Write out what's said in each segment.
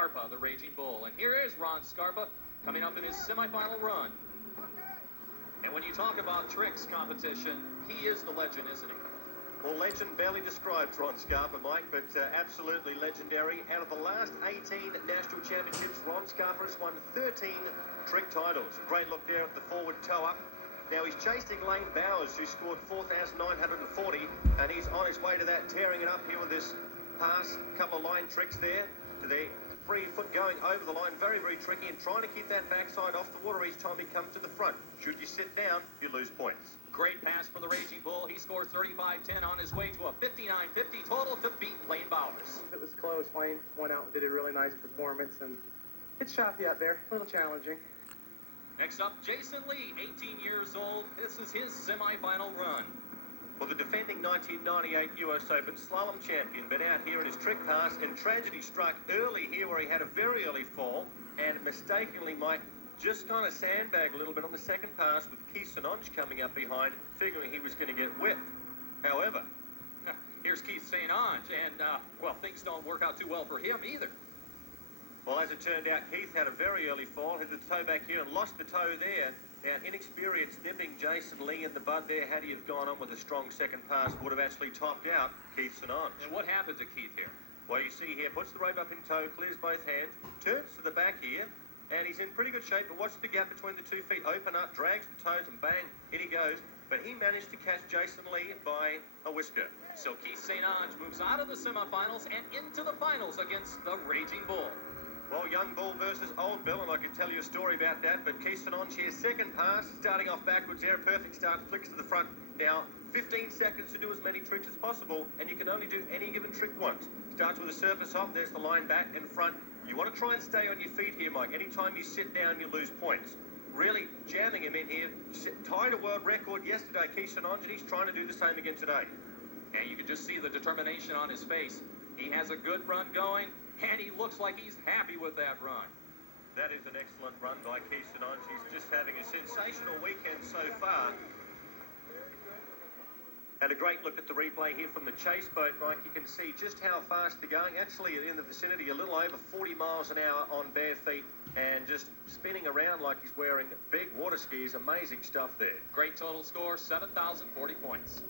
Scarpa, the Raging Bull. And here is Ron Scarpa coming up in his semifinal run. And when you talk about tricks competition, he is the legend, isn't he? Well, legend barely describes Ron Scarpa, Mike, but absolutely legendary. Out of the last 18 national championships, Ron Scarpa has won 13 trick titles. A great look there at the forward toe up. Now he's chasing Lane Bowers, who scored 4,940, and he's on his way to that, tearing it up here with this pass. A couple of line tricks there to the free foot going over the line. Very, very tricky, and trying to keep that backside off the water each time he comes to the front. Should you sit down, you lose points. Great pass for the Raging Bull. He scores 35-10 on his way to a 59-50 total to beat Lane Bowers. It was close. Lane went out and did a really nice performance, and it's choppy out there, a little challenging. Next up, Jason Lee, 18 years old. This is his semifinal run. Well, the defending 1998 US Open slalom champion been out here in his trick pass, and tragedy struck early here where he had a very early fall and mistakenly might just kind of sandbag a little bit on the second pass with Keith Onge coming up behind, figuring he was going to get whipped. However, here's Keith St. Onge, and, well, things don't work out too well for him either. Well, as it turned out, Keith had a very early fall, hit the toe back here and lost the toe there. Now, inexperience nipping Jason Lee in the bud there. Had he have gone on with a strong second pass, would have actually topped out Keith St. Onge. And what happened to Keith here? Well, you see here, puts the rope up in tow, clears both hands, turns to the back here, and he's in pretty good shape, but watch the gap between the 2 feet open up, drags the toes, and bang, in he goes. But he managed to catch Jason Lee by a whisker. So Keith St. Onge moves out of the semifinals and into the finals against the Raging Bull. Well, young bull versus old Bill, and I could tell you a story about that, but Keith St. Onge here, second pass, starting off backwards there, perfect start, flicks to the front. Now, 15 seconds to do as many tricks as possible, and you can only do any given trick once. Starts with a surface hop, there's the line back and front. You want to try and stay on your feet here, Mike. Anytime you sit down, you lose points. Really jamming him in here. Tied a world record yesterday, Keith St. Onge, and he's trying to do the same again today. And you can just see the determination on his face. He has a good run going, and he looks like he's happy with that run. That is an excellent run by Keith St. Onge. He's just having a sensational weekend so far. And a great look at the replay here from the chase boat, Mike. You can see just how fast they're going. Actually, in the vicinity, a little over 40 miles an hour on bare feet, and just spinning around like he's wearing big water skis. Amazing stuff there. Great total score, 7,040 points.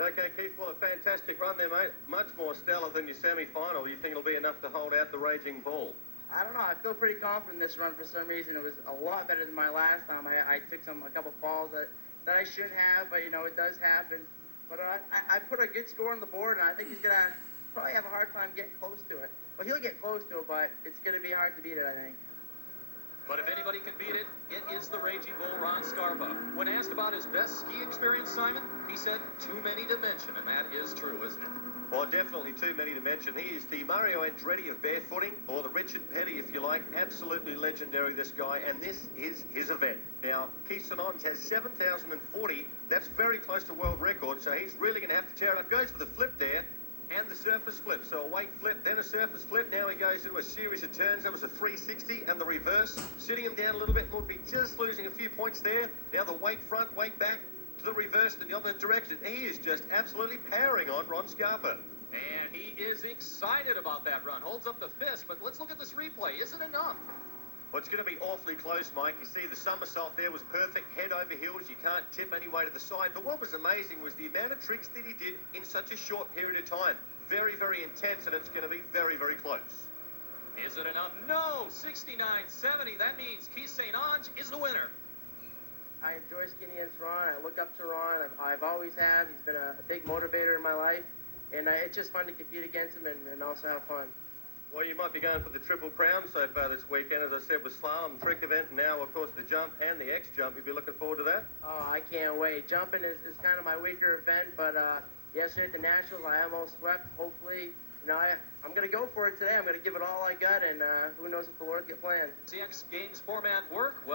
Okay, Keith, well, a fantastic run there, mate. Much more stellar than your semi-final. You think it'll be enough to hold out the Raging Bull? I don't know. I feel pretty confident in this run for some reason. It was a lot better than my last time. I took a couple falls that I shouldn't have, but, you know, it does happen. But I put a good score on the board, and I think he's going to probably have a hard time getting close to it. Well, he'll get close to it, but it's going to be hard to beat it, I think. But if anybody can beat it, it is the Raging Bull, Ron Scarpa. When asked about his best ski experience, Simon, he said too many to mention, and that is true, isn't it? Well, definitely too many to mention. He is the Mario Andretti of barefooting, or the Richard Petty, if you like. Absolutely legendary, this guy, and this is his event. Now, Keith St. Onge has 7,040. That's very close to world record, so he's really going to have to tear it up. Goes for the flip there, and the surface flip. So a wake flip, then a surface flip. Now he goes into a series of turns. That was a 360, and the reverse, sitting him down a little bit, would be just losing a few points there. Now the wake front, wake back, to the reverse in the opposite direction. He is just absolutely powering on Ron Scarpa. And he is excited about that run. Holds up the fist, but let's look at this replay. Is it enough? Well, it's going to be awfully close, Mike. You see the somersault there was perfect, head over heels. You can't tip any way to the side. But what was amazing was the amount of tricks that he did in such a short period of time. Very, very intense, and it's going to be very, very close. Is it enough? No, 69-70. That means Keith St. Onge is the winner. I enjoy skiing against Ron. I look up to Ron. I've always have. He's been a big motivator in my life. And it's just fun to compete against him and also have fun. Well, you might be going for the Triple Crown so far this weekend, as I said, with slalom, trick event, and now, of course, the jump and the X-jump. You'll be looking forward to that? Oh, I can't wait. Jumping is kind of my weaker event, but yesterday at the Nationals, I almost swept. Hopefully, you know, I'm going to go for it today. I'm going to give it all I got, and who knows if the Lord get planned. The X Games format work? Well,